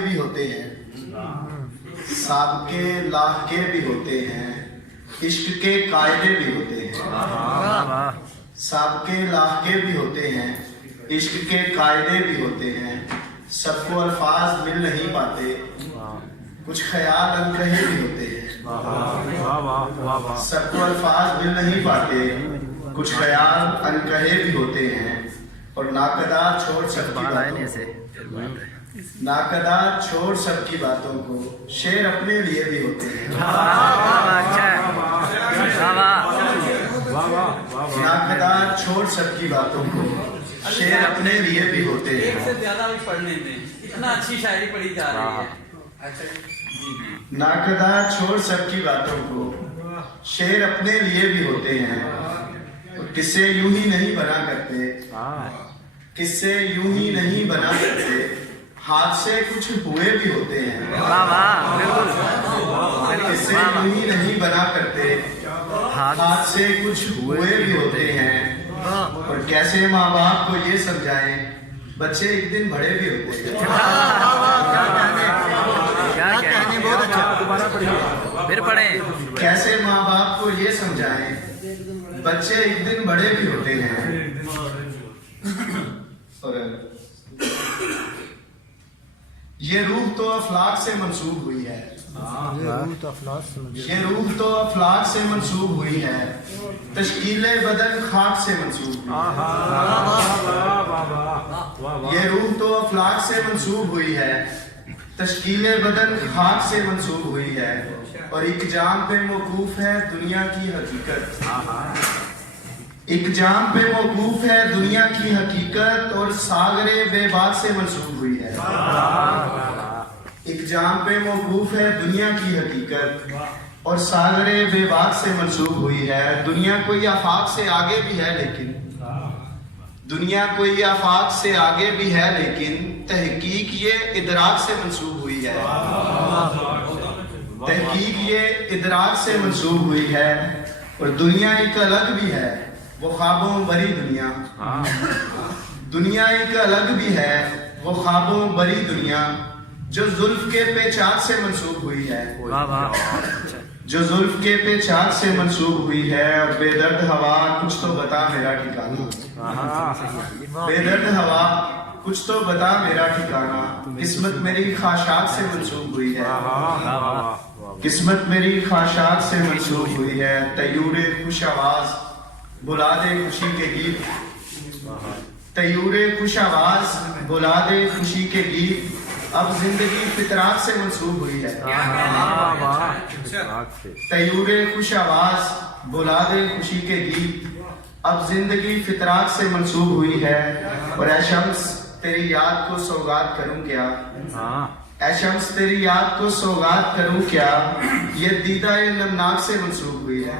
لاحقے بھی ہوتے ہیں، سابقے لاحقے بھی ہوتے ہیں، عشق کے قاعدے بھی ہوتے ہیں، سابقے لاحقے بھی ہوتے ہیں، عشق کے قاعدے بھی ہوتے ہیں، سب کو الفاظ مل نہیں پاتے، کچھ خیال انکہے بھی ہوتے ہیں، سب کو الفاظ مل نہیں پاتے، کچھ خیال انکہے بھی ہوتے ہیں، اور ناقدار چھوڑ سب کی باتوں کو، ناقدار چھوڑ سب کی باتوں کو، شعر اپنے لیے بھی ہوتے ہیں، ناقدار چھوڑ سب کی باتوں کو، شعر اپنے لیے بھی ہوتے ہیں، ایک سے زیادہ بھی پڑھنے دیں، اتنا اچھی شاعری پڑھی جا رہی ہے۔ ناقدار چھوڑ سب کی باتوں کو، شعر اپنے لیے بھی ہوتے ہیں، قصے یوں ہی نہیں بنا کرتے، قصے یوں ہی نہیں بنا کرتے، حادثے کچھ ہوئے بھی ہوتے ہیں، قصے یوں ہی نہیں بنا کرتے، حادثے کچھ ہوئے بھی ہوتے ہیں، اور کیسے ماں باپ کو یہ سمجھائیں، بچے ایک دن بڑے بھی ہوتے ہیں، کیسے ماں باپ کو یہ سمجھائیں، بچے ایک دن بڑے بھی ہوتے ہیں، اور یہ روح تو افلاک سے منسوب ہوئی ہے، یہ روح تو افلاک سے منسوب ہوئی ہے، تشکیل بدن خاک سے منسوب ہوئی ہے، یہ روح تو افلاک سے منسوب ہوئی ہے، تشکیل بدن خاک سے منسوب ہوئی ہے، اور ایک جام پہ موقوف ہے دنیا کی حقیقت، ایک جام پہ موقوف ہے دنیا کی حقیقت، اور ساغر بے باک سے منسوب ہوئی ہے، ایک جام پہ موقوف ہے دنیا کی حقیقت، اور ساغر بے باک سے منسوب ہوئی ہے، دنیا کوئی آفاق سے آگے بھی ہے لیکن، دنیا کوئی آفاق سے آگے بھی ہے لیکن، تحقیق یہ ادراک سے منسوب ہوئی ہے، تحقیق یہ ادراک سے منسوب ہوئی ہے، اور دنیا ایک الگ بھی ہے، وہ خوابوں بری دنیا، دنیا ایک الگ بھی ہے، وہ خوابوں بری دنیا، جو زلف کے پیچاک سے منسوب ہوئی ہے، جو زلف کے پیچاک سے منسوب ہوئی ہے، اور بے درد ہوا کچھ تو بتا میرا ٹھکانہ، بے درد ہوا کچھ تو بتا میرا ٹھکانہ، قسمت میری خواہشات سے منسوب ہوئی ہے، قسمت میری خواہشات سے منسوب ہوئی ہے، طیور خوش آواز بلا دے خوشی کے گیت، طیور خوش آواز بلا دے خوشی کے گیت، اب زندگی فطرات سے منسوب ہوئی ہے، طیور خوش آواز بلا دے خوشی کے گیت، اب زندگی فطرات سے منسوب ہوئی ہے، اور اے شمس تیری یاد کو سوگات کروں کیا، اے شمس تیری یاد کو سوگات کروں کیا، یہ دیدہ نمناک سے منسوب ہوئی ہے۔